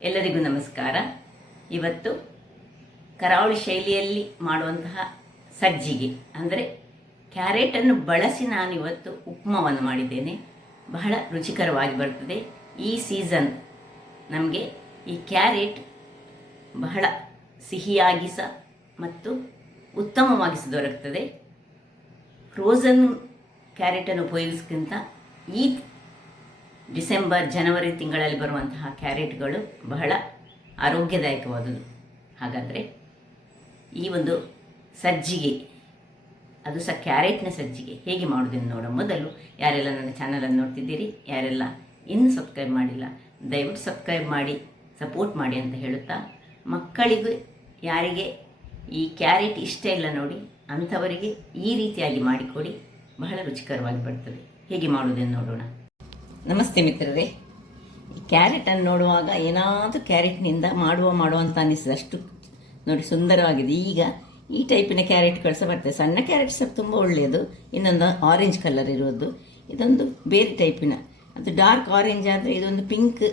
ಎಲ್ಲರಿಗೂ ನಮಸ್ಕಾರ. ಇವತ್ತು ಕರಾವಳಿ ಶೈಲಿಯಲ್ಲಿ ಮಾಡುವಂತಹ ಸಜ್ಜಿಗೆ ಅಂದರೆ ಕ್ಯಾರೆಟನ್ನು ಬಳಸಿ ನಾನು ಇವತ್ತು ಉಪ್ಮಾವನ್ನು ಮಾಡಿದ್ದೇನೆ. ಬಹಳ ರುಚಿಕರವಾಗಿ ಬರ್ತದೆ. ಈ ಸೀಸನ್ ನಮಗೆ ಈ ಕ್ಯಾರೆಟ್ ಬಹಳ ಸಿಹಿಯಾಗಿ ಸಹ ಮತ್ತು ಉತ್ತಮವಾಗಿ ಸಹ ದೊರಕ್ತದೆ. ಫ್ರೋಝನ್ ಕ್ಯಾರೆಟನ್ನು ಉಪಯೋಗಿಸೋಕ್ಕಿಂತ ಈ ಡಿಸೆಂಬರ್ ಜನವರಿ ತಿಂಗಳಲ್ಲಿ ಬರುವಂತಹ ಕ್ಯಾರೆಟ್ಗಳು ಬಹಳ ಆರೋಗ್ಯದಾಯಕವಾದುದು. ಹಾಗಾದರೆ ಈ ಒಂದು ಸಜ್ಜಿಗೆ, ಅದು ಸಹ ಕ್ಯಾರೆಟ್ನ ಸಜ್ಜಿಗೆ ಹೇಗೆ ಮಾಡೋದನ್ನು ನೋಡೋ ಮೊದಲು ಯಾರೆಲ್ಲ ನನ್ನ ಚಾನಲನ್ನು ನೋಡ್ತಿದ್ದೀರಿ, ಯಾರೆಲ್ಲ ಇನ್ನೂ ಸಬ್ಸ್ಕ್ರೈಬ್ ಮಾಡಿಲ್ಲ, ದಯವಿಟ್ಟು ಸಬ್ಸ್ಕ್ರೈಬ್ ಮಾಡಿ ಸಪೋರ್ಟ್ ಮಾಡಿ ಅಂತ ಹೇಳುತ್ತಾ, ಮಕ್ಕಳಿಗೂ ಯಾರಿಗೆ ಈ ಕ್ಯಾರೆಟ್ ಇಷ್ಟ ಇಲ್ಲ ನೋಡಿ ಅಂಥವರಿಗೆ ಈ ರೀತಿಯಾಗಿ ಮಾಡಿಕೊಡಿ. ಬಹಳ ರುಚಿಕರವಾಗಿ ಬರ್ತದೆ. ಹೇಗೆ ಮಾಡೋದನ್ನು ನೋಡೋಣ. ನಮಸ್ತೆ ಮಿತ್ರರೇ. ಕ್ಯಾರೆಟನ್ನು ನೋಡುವಾಗ ಏನಾದರೂ ಕ್ಯಾರೆಟ್ನಿಂದ ಮಾಡುವ ಅಂತ ಅನ್ನಿಸಿದಷ್ಟು ನೋಡಿ ಸುಂದರವಾಗಿದೆ. ಈಗ ಈ ಟೈಪಿನ ಕ್ಯಾರೆಟ್ಗಳು ಸಹ ಬರ್ತದೆ. ಸಣ್ಣ ಕ್ಯಾರೆಟ್ ಸಹ ತುಂಬ ಒಳ್ಳೆಯದು. ಇನ್ನೊಂದು ಆರೆಂಜ್ ಕಲರ್ ಇರೋದು, ಇದೊಂದು ಬೇರೆ ಟೈಪಿನ, ಅದು ಡಾರ್ಕ್ ಆರೆಂಜ್ ಆದರೆ ಇದೊಂದು ಪಿಂಕ್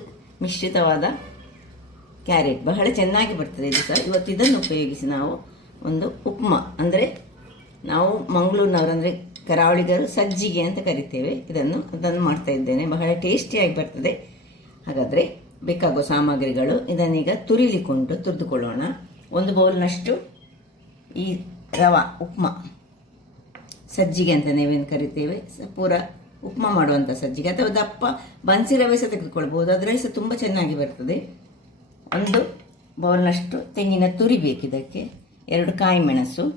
ಮಿಶ್ರಿತವಾದ ಕ್ಯಾರೆಟ್ ಬಹಳ ಚೆನ್ನಾಗಿ ಬರ್ತದೆ. ಇದು ಸಹ ಇವತ್ತು ಇದನ್ನು ಉಪಯೋಗಿಸಿ ನಾವು ಒಂದು ಉಪ್ಮಾ, ಅಂದರೆ ನಾವು ಮಂಗಳೂರಿನವರು ಅಂದರೆ ಕರಾವಳಿಗರು ಸಜ್ಜಿಗೆ ಅಂತ ಕರಿತೇವೆ, ಅದನ್ನು ಮಾಡ್ತಾ ಇದ್ದೇನೆ. ಬಹಳ ಟೇಸ್ಟಿಯಾಗಿ ಬರ್ತದೆ. ಹಾಗಾದರೆ ಬೇಕಾಗುವ ಸಾಮಗ್ರಿಗಳು, ಇದನ್ನೀಗ ತುರಿದುಕೊಳ್ಳೋಣ. ಒಂದು ಬೌಲ್ನಷ್ಟು ಈ ರವಾ ಉಪ್ಮಾ, ಸಜ್ಜಿಗೆ ಅಂತ ನಾವೇನು ಕರಿತೇವೆ, ಪೂರ ಉಪ್ಮಾ ಮಾಡುವಂಥ ಸಜ್ಜಿಗೆ, ಅಥವಾ ದಪ್ಪ ಬನ್ಸಿ ರವೆ ಸಹ ತೆಗೆದುಕೊಳ್ಬೋದು, ಅದರಲ್ಲಿ ಸಹ ತುಂಬ ಚೆನ್ನಾಗಿ ಬರ್ತದೆ. ಒಂದು ಬೌಲ್ನಷ್ಟು ತೆಂಗಿನ ತುರಿ ಬೇಕಿದ್ದಕ್ಕೆ, 2 ಕಾಯಿ ಮೆಣಸು,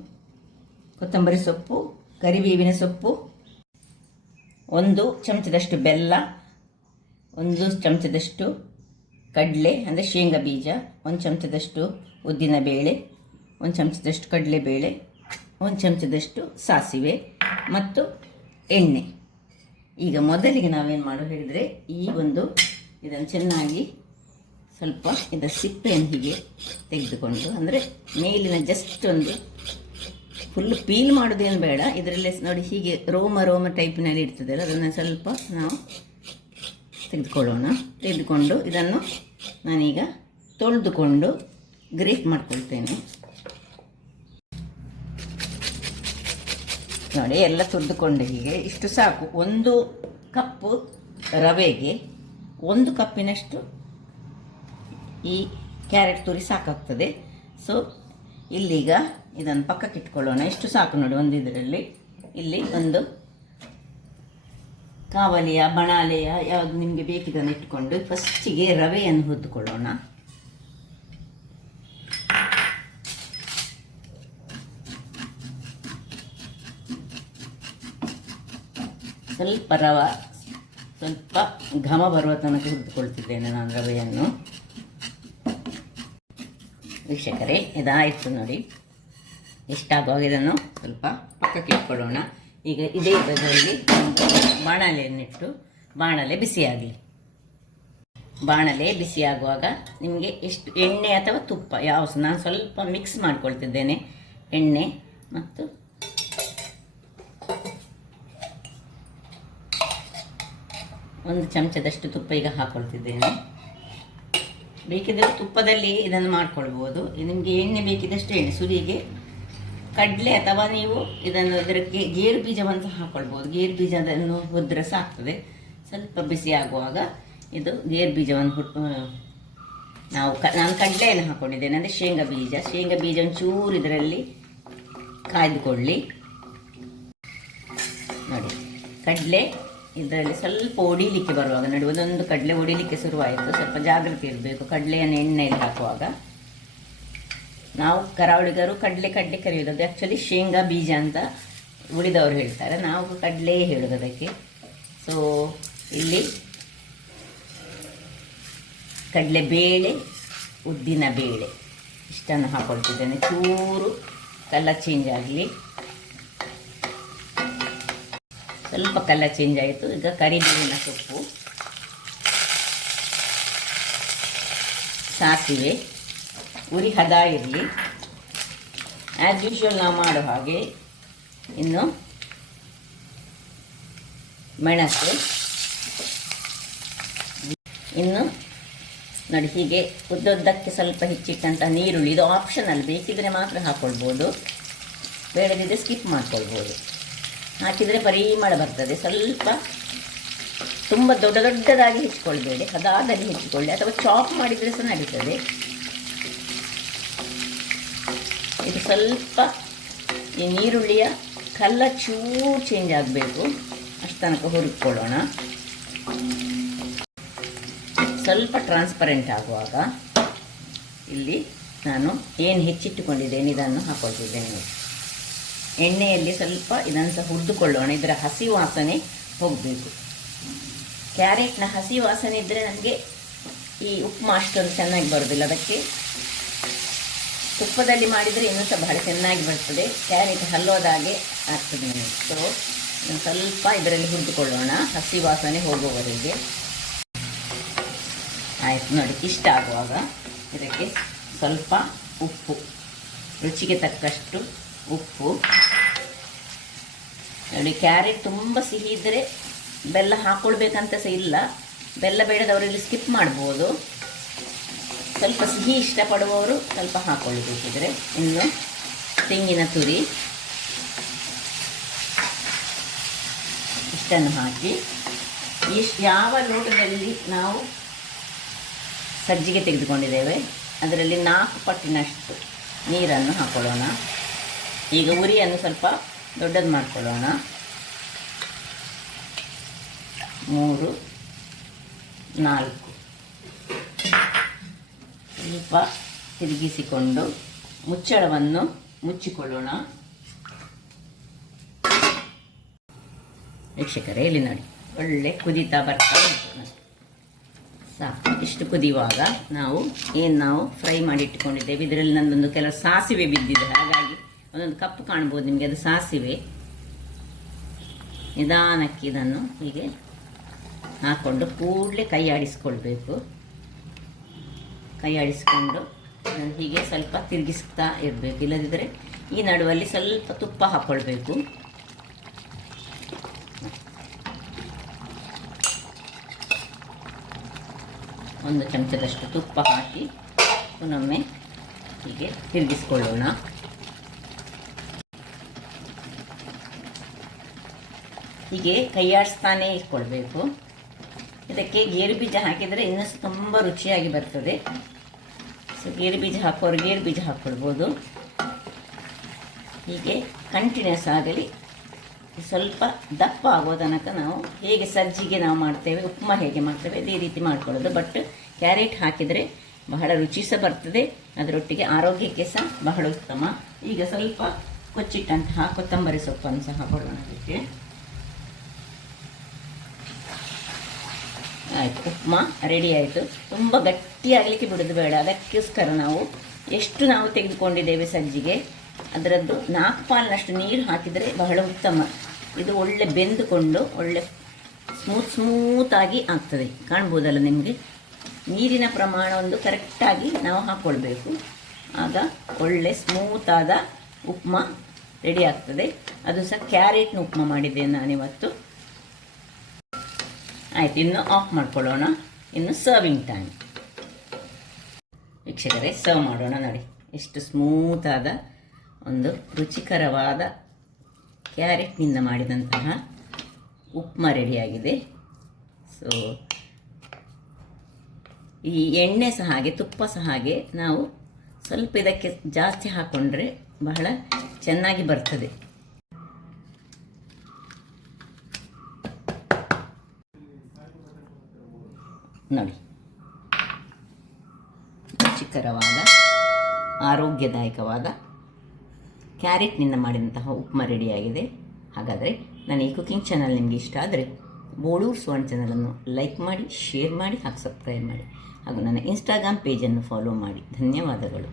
ಕೊತ್ತಂಬರಿ ಸೊಪ್ಪು, ಕರಿಬೇವಿನ ಸೊಪ್ಪು, 1 ಚಮಚದಷ್ಟು ಬೆಲ್ಲ, 1 ಚಮಚದಷ್ಟು ಕಡಲೆ ಅಂದರೆ ಶೇಂಗಾ ಬೀಜ, 1 ಚಮಚದಷ್ಟು ಉದ್ದಿನ ಬೇಳೆ, 1 ಚಮಚದಷ್ಟು ಕಡಲೆಬೇಳೆ, 1 ಚಮಚದಷ್ಟು ಸಾಸಿವೆ ಮತ್ತು ಎಣ್ಣೆ. ಈಗ ಮೊದಲಿಗೆ ನಾವೇನು ಮಾಡೋ ಹೇಳಿದರೆ, ಇದನ್ನು ಚೆನ್ನಾಗಿ ಸ್ವಲ್ಪ ಇದರ ಸಿಪ್ಪೆಯನ್ನು ಹೀಗೆ ತೆಗೆದುಕೊಂಡು, ಅಂದರೆ ಮೇಲಿನ ಜಸ್ಟ್ ಒಂದು ಫುಲ್ ಪೀಲ್ ಮಾಡೋದೇನು ಬೇಡ, ಇದರಲ್ಲೇ ನೋಡಿ ಹೀಗೆ ರೋಮ ಟೈಪಿನಲ್ಲಿ ಇರ್ತದಲ್ಲ, ಅದನ್ನು ಸ್ವಲ್ಪ ನಾವು ತೆಗೆದುಕೊಂಡು ಇದನ್ನು ನಾನೀಗ ತೊಳೆದುಕೊಂಡು ಗ್ರೇಟ್ ಮಾಡ್ಕೊಳ್ತೇನೆ. ನೋಡಿ ಎಲ್ಲ ತುರಿದುಕೊಂಡು ಹೀಗೆ ಇಷ್ಟು ಸಾಕು. 1 ಕಪ್ಪು ರವೆಗೆ 1 ಕಪ್ಪಿನಷ್ಟು ಈ ಕ್ಯಾರೆಟ್ ತುರಿ ಸಾಕಾಗ್ತದೆ. ಸೊ ಇಲ್ಲೀಗ ಇದನ್ನು ಪಕ್ಕಕ್ಕೆ ಇಟ್ಕೊಳ್ಳೋಣ. ಇಷ್ಟು ಸಾಕು ನೋಡಿ. ಇಲ್ಲಿ ಒಂದು ಕಾವಲಿಯ ಬಣಾಲೆಯ ಯಾವುದು ನಿಮಗೆ ಬೇಕಿದ್ದನ್ನು ಇಟ್ಕೊಂಡು ಫಸ್ಟಿಗೆ ರವೆಯನ್ನು ಹುರಿದುಕೊಳ್ಳೋಣ. ಸ್ವಲ್ಪ ಘಮ ಬರುವ ತನಕ ಹುರಿದುಕೊಳ್ತಿದ್ದೇನೆ ನಾನು ರವೆಯನ್ನು. ವೀಕ್ಷಕರೇ, ಇದಾಯಿತು ನೋಡಿ. ಎಷ್ಟಾಗುವಾಗ ಇದನ್ನು ಸ್ವಲ್ಪ ಪಕ್ಕಕ್ಕೆ ಇಟ್ಕೊಳ್ಳೋಣ. ಈಗ ಇದೇ ಇದರಲ್ಲಿ ಬಾಣಲೆಯನ್ನಿಟ್ಟು ಬಾಣಲೆ ಬಿಸಿಯಾಗಲಿ. ಬಾಣಲೆ ಬಿಸಿಯಾಗುವಾಗ ನಿಮಗೆ ಎಷ್ಟು ಎಣ್ಣೆ ಅಥವಾ ತುಪ್ಪ ನಾನು ಸ್ವಲ್ಪ ಮಿಕ್ಸ್ ಮಾಡ್ಕೊಳ್ತಿದ್ದೇನೆ. ಎಣ್ಣೆ ಮತ್ತು ಒಂದು ಚಮಚದಷ್ಟು ತುಪ್ಪ ಈಗ ಹಾಕ್ಕೊಳ್ತಿದ್ದೇನೆ. ಬೇಕಿದ್ದರೆ ತುಪ್ಪದಲ್ಲಿ ಇದನ್ನು ಮಾಡ್ಕೊಳ್ಬೋದು. ನಿಮಗೆ ಎಣ್ಣೆ ಬೇಕಿದ್ದಷ್ಟು ಎಣ್ಣೆ, ಸುರಿಗೆ ಕಡಲೆ ಅಥವಾ ನೀವು ಇದಕ್ಕೆ ಗೇರು ಬೀಜವನ್ನು ಹಾಕ್ಕೊಳ್ಬೋದು. ಗೇರು ಬೀಜವನ್ನು ಹುರಿದ್ರೆ ಸಾಕ್ತದೆ. ಸ್ವಲ್ಪ ಬಿಸಿ ಆಗುವಾಗ ಇದು ಗೇರು ಬೀಜವನ್ನು ನಾನು ಕಡಲೆಯನ್ನು ಹಾಕ್ಕೊಂಡಿದ್ದೇನೆ, ಅಂದರೆ ಶೇಂಗಾ ಬೀಜ ಒಂಚೂರು ಇದರಲ್ಲಿ ಕಾಯ್ದುಕೊಳ್ಳಿ. ನೋಡಿ, ಕಡಲೆ ಇದರಲ್ಲಿ ಸ್ವಲ್ಪ ಒಡಿಲಿಕ್ಕೆ ಬರುವಾಗ ನೋಡಿ, ಒಂದೊಂದು ಕಡಲೆ ಒಡಿಲಿಕ್ಕೆ ಶುರುವಾಯಿತು. ಸ್ವಲ್ಪ ಜಾಗ್ರತೆ ಇರಬೇಕು ಕಡಲೆಯನ್ನು ಎಣ್ಣೆಯಲ್ಲಿ ಹಾಕುವಾಗ. ನಾವು ಕರಾವಳಿಗರು ಕಡಲೆ ಕರೆಯೋದು, ಅದು ಆ್ಯಕ್ಚುಲಿ ಶೇಂಗಾ ಬೀಜ ಅಂತ ಉಳಿದವರು ಹೇಳ್ತಾರೆ, ನಾವು ಕಡಲೆ ಹೇಳೋದು ಅದಕ್ಕೆ. ಸೊ ಇಲ್ಲಿ ಕಡಲೆಬೇಳೆ, ಉದ್ದಿನ ಬೇಳೆ ಇಷ್ಟನ್ನು ಹಾಕ್ಕೊಳ್ತಿದ್ದೇನೆ. ಚೂರು ಕಲರ್ ಚೇಂಜ್ ಆಗಲಿ. ಸ್ವಲ್ಪ ಕಲರ್ ಚೇಂಜ್ ಆಯಿತು. ಈಗ ಕರಿಬೇವಿನ ಸೊಪ್ಪು, ಸಾಸಿವೆ, ಉರಿ ಹದ ಇರಲಿ. ಆ್ಯಸ್ ಯೂಶ್ವಲ್ ನಾವು ಮಾಡೋ ಹಾಗೆ. ಇನ್ನು ಮೆಣಸು, ಇನ್ನು ನೋಡಿ ಹೀಗೆ ಉದ್ದುದ್ದಕ್ಕೆ ಸ್ವಲ್ಪ ಹೆಚ್ಚಿಟ್ಟಂಥ ನೀರುಳ್ಳಿ, ಇದು ಆಪ್ಷನಲ್, ಬೇಕಿದ್ರೆ ಮಾತ್ರ ಹಾಕ್ಕೊಳ್ಬೋದು, ಬೇಡದಿದ್ದರೆ ಸ್ಕಿಪ್ ಮಾಡ್ಕೊಳ್ಬೋದು. ಹಾಕಿದರೆ ಪರಿಮಳ ಬರ್ತದೆ. ಸ್ವಲ್ಪ ತುಂಬ ದೊಡ್ಡದಾಗಿ ಹೆಚ್ಚಿಕೊಳ್ಬೇಡಿ, ಹದಾದಲ್ಲಿ ಹೆಚ್ಚಿಕೊಳ್ಳಿ, ಅಥವಾ ಚಾಪ್ ಮಾಡಿದರೆ ಸಹ ನಡೀತದೆ. ಇದು ಸ್ವಲ್ಪ ಈ ನೀರುಳ್ಳಿಯ ಕಲರ್ ಚೂರು ಚೇಂಜ್ ಆಗಬೇಕು, ಅಷ್ಟು ತನಕ ಹುರಿಕೊಳ್ಳೋಣ. ಸ್ವಲ್ಪ ಟ್ರಾನ್ಸ್ಪರೆಂಟ್ ಆಗುವಾಗ ಇಲ್ಲಿ ನಾನು ಏನು ಹೆಚ್ಚಿಟ್ಟುಕೊಂಡಿದ್ದೇನೆ ಇದನ್ನು ಹಾಕೊಳ್ತಿದ್ದೇನೆ. ಎಣ್ಣೆಯಲ್ಲಿ ಸ್ವಲ್ಪ ಇದನ್ನು ಸಹ ಹುರಿದುಕೊಳ್ಳೋಣ, ಇದರ ಹಸಿ ವಾಸನೆ ಹೋಗಬೇಕು. ಕ್ಯಾರೆಟ್ನ ಹಸಿ ವಾಸನೆ ಇದ್ದರೆ ನನಗೆ ಈ ಉಪ್ಪು ಅಷ್ಟೊಂದು ಚೆನ್ನಾಗಿ ಬರೋದಿಲ್ಲ. ಅದಕ್ಕೆ ತುಪ್ಪದಲ್ಲಿ ಮಾಡಿದರೆ ಇನ್ನೂ ಸಹ ಬಹಳ ಚೆನ್ನಾಗಿ ಬರ್ತದೆ, ಕ್ಯಾರೆಟ್ ಹಲ್ಲೋದಾಗೆ ಆಗ್ತದೆ ನನಗೆ. ಸೊ ಸ್ವಲ್ಪ ಇದರಲ್ಲಿ ಹುರಿದುಕೊಳ್ಳೋಣ ಹಸಿ ವಾಸನೆ ಹೋಗುವವರೆಗೆ. ಆಯಿತು ನೋಡಿ, ಇಷ್ಟ ಆಗುವಾಗ ಇದಕ್ಕೆ ಸ್ವಲ್ಪ ಉಪ್ಪು, ರುಚಿಗೆ ತಕ್ಕಷ್ಟು ಉಪ್ಪು. ನೋಡಿ ಕ್ಯಾರೆಟ್ ತುಂಬ ಸಿಹಿ ಇದ್ದರೆ ಬೆಲ್ಲ ಹಾಕ್ಕೊಳ್ಬೇಕಂತ ಸಹ ಇಲ್ಲ, ಬೆಲ್ಲ ಬೇಡದವರಲ್ಲಿ ಸ್ಕಿಪ್ ಮಾಡ್ಬೋದು. ಸ್ವಲ್ಪ ಸಿಹಿ ಇಷ್ಟಪಡುವವರು ಸ್ವಲ್ಪ ಹಾಕ್ಕೊಳ್ಬೇಕಿದ್ರೆ. ಇನ್ನು ತೆಂಗಿನ ತುರಿ ಇಷ್ಟನ್ನು ಹಾಕಿ, ಯಾವ ಲೋಟದಲ್ಲಿ ನಾವು ಸಜ್ಜಿಗೆ ತೆಗೆದುಕೊಂಡಿದ್ದೇವೆ ಅದರಲ್ಲಿ 4 ಪಟ್ಟಿನಷ್ಟು ನೀರನ್ನು ಹಾಕೊಳ್ಳೋಣ. ಈಗ ಉರಿಯನ್ನು ಸ್ವಲ್ಪ ದೊಡ್ಡದು ಮಾಡಿಕೊಳ್ಳೋಣ. 3, 4 ಸ್ವಲ್ಪ ತಿರುಗಿಸಿಕೊಂಡು ಮುಚ್ಚಳವನ್ನು ಮುಚ್ಚಿಕೊಳ್ಳೋಣ. ವೀಕ್ಷಕರೇ, ಇಲ್ಲಿ ನೋಡಿ ಒಳ್ಳೆ ಕುದೀತಾ ಬರ್ತಾ ಉಂಟು. ಸಾಕು, ಇಷ್ಟು ಕುದಿಯುವಾಗ ನಾವು ಫ್ರೈ ಮಾಡಿ ಇಟ್ಟುಕೊಂಡಿದ್ದೇವೆ, ಇದರಲ್ಲಿ ನಂದೊಂದು ಕೆಲವು ಸಾಸಿವೆ ಬಿದ್ದಿದೆ, ಹಾಗಾಗಿ ಒಂದೊಂದು ಕಪ್ಪು ಕಾಣ್ಬೋದು ನಿಮಗೆ, ಅದು ಸಾಸಿವೆ. ನಿಧಾನಕ್ಕೆ ಇದನ್ನು ಹೀಗೆ ಹಾಕ್ಕೊಂಡು ಕೂಡಲೇ ಕೈ ಆಡಿಸ್ಕೊಳ್ಬೇಕು. ಕೈ ಆಡಿಸ್ಕೊಂಡು ಹೀಗೆ ಸ್ವಲ್ಪ ತಿರುಗಿಸ್ತಾ ಇರಬೇಕು, ಇಲ್ಲದಿದ್ದರೆ ಈ ನಡುವಲ್ಲಿ ಸ್ವಲ್ಪ ತುಪ್ಪ ಹಾಕ್ಕೊಳ್ಬೇಕು. ಒಂದು ಚಮಚದಷ್ಟು ತುಪ್ಪ ಹಾಕಿ ಪುನೊಮ್ಮೆ ಹೀಗೆ ತಿರುಗಿಸ್ಕೊಳ್ಳೋಣ. ಹೀಗೆ ಕೈಯಾಡಿಸ್ತಾನೇ ಇಟ್ಕೊಳ್ಬೇಕು. ಇದಕ್ಕೆ ಗೇರು ಬೀಜ ಹಾಕಿದರೆ ಇನ್ನೂ ತುಂಬ ರುಚಿಯಾಗಿ ಬರ್ತದೆ. ಸೊ ಗೇರು ಬೀಜ ಹಾಕೋರು ಗೇರು ಬೀಜ ಹಾಕ್ಕೊಳ್ಬೋದು. ಹೀಗೆ ಕಂಟಿನ್ಯೂಸ್ ಆಗಲಿ ಸ್ವಲ್ಪ ದಪ್ಪ ಆಗುವ ತನಕ ನಾವು ಹೇಗೆ ಸಜ್ಜಿಗೆ ನಾವು ಮಾಡ್ತೇವೆ, ಉಪ್ಮಾ ಹೇಗೆ ಮಾಡ್ತೇವೆ ಅದೇ ರೀತಿ ಮಾಡ್ಕೊಳ್ಳೋದು. ಬಟ್ ಕ್ಯಾರೆಟ್ ಹಾಕಿದರೆ ಬಹಳ ರುಚಿ ಸಹ ಬರ್ತದೆ, ಅದರೊಟ್ಟಿಗೆ ಆರೋಗ್ಯಕ್ಕೆ ಸಹ ಬಹಳ ಉತ್ತಮ. ಈಗ ಸ್ವಲ್ಪ ಕೊಚ್ಚಿಟ್ಟಂತಹ ಕೊತ್ತಂಬರಿ ಸೊಪ್ಪನ್ನು ಸಹ ಹಾಕೊಳ್ಳೋಣ ಅದಕ್ಕೆ. ಆಯಿತು, ಉಪ್ಮಾ ರೆಡಿ ಆಯಿತು. ತುಂಬ ಗಟ್ಟಿಯಾಗಲಿಕ್ಕೆ ಬಿಡೋದು ಬೇಡ, ಅದಕ್ಕೋಸ್ಕರ ನಾವು ಎಷ್ಟು ನಾವು ತೆಗೆದುಕೊಂಡಿದ್ದೇವೆ ಸಜ್ಜಿಗೆ ಅದರದ್ದು 4 ಪಾಲಿನಷ್ಟು ನೀರು ಹಾಕಿದರೆ ಬಹಳ ಉತ್ತಮ. ಇದು ಒಳ್ಳೆ ಬೆಂದುಕೊಂಡು ಒಳ್ಳೆ ಸ್ಮೂತಾಗಿ ಆಗ್ತದೆ. ಕಾಣ್ಬೋದಲ್ಲ ನಿಮಗೆ, ನೀರಿನ ಪ್ರಮಾಣ ಒಂದು ಕರೆಕ್ಟಾಗಿ ನಾವು ಹಾಕ್ಕೊಳ್ಬೇಕು, ಆಗ ಒಳ್ಳೆ ಸ್ಮೂತಾದ ಉಪ್ಮಾ ರೆಡಿ ಆಗ್ತದೆ. ಅದು ಸಹ ಕ್ಯಾರೆಟ್ನ ಉಪ್ಮಾ ಮಾಡಿದ್ದೇನೆ ನಾನಿವತ್ತು. ಆಯಿತು, ಇನ್ನು ಆಫ್ ಮಾಡ್ಕೊಳ್ಳೋಣ. ಇನ್ನು ಸರ್ವಿಂಗ್ ಟೈಮ್. ವೀಕ್ಷಕರೇ, ಸರ್ವ್ ಮಾಡೋಣ. ನೋಡಿ ಎಷ್ಟು ಸ್ಮೂತಾದ ಒಂದು ರುಚಿಕರವಾದ ಕ್ಯಾರೆಟ್ನಿಂದ ಮಾಡಿದಂತಹ ಉಪ್ಮಾ ರೆಡಿಯಾಗಿದೆ. ಸೊ ಈ ಎಣ್ಣೆ ಸಹ ಹಾಗೆ, ತುಪ್ಪ ಸಹ ಹಾಗೆ ನಾವು ಸ್ವಲ್ಪ ಇದಕ್ಕೆ ಜಾಸ್ತಿ ಹಾಕ್ಕೊಂಡ್ರೆ ಬಹಳ ಚೆನ್ನಾಗಿ ಬರ್ತದೆ. ನೋಡಿ, ರುಚಿಕರವಾದ ಆರೋಗ್ಯದಾಯಕವಾದ ಕ್ಯಾರೆಟ್ನಿಂದ ಮಾಡಿದಂತಹ ಉಪ್ಮಾ ರೆಡಿಯಾಗಿದೆ. ಹಾಗಾದರೆ ನನ್ನ ಈ ಕುಕಿಂಗ್ ಚಾನಲ್ ನಿಮಗೆ ಇಷ್ಟ ಆದರೆ ಬೋಳೂರು ಸುವರ್ಣ ಚಾನಲನ್ನು ಲೈಕ್ ಮಾಡಿ, ಶೇರ್ ಮಾಡಿ ಹಾಗೂ ಸಬ್ಸ್ಕ್ರೈಬ್ ಮಾಡಿ ಹಾಗೂ ನನ್ನ ಇನ್ಸ್ಟಾಗ್ರಾಮ್ ಪೇಜನ್ನು ಫಾಲೋ ಮಾಡಿ. ಧನ್ಯವಾದಗಳು.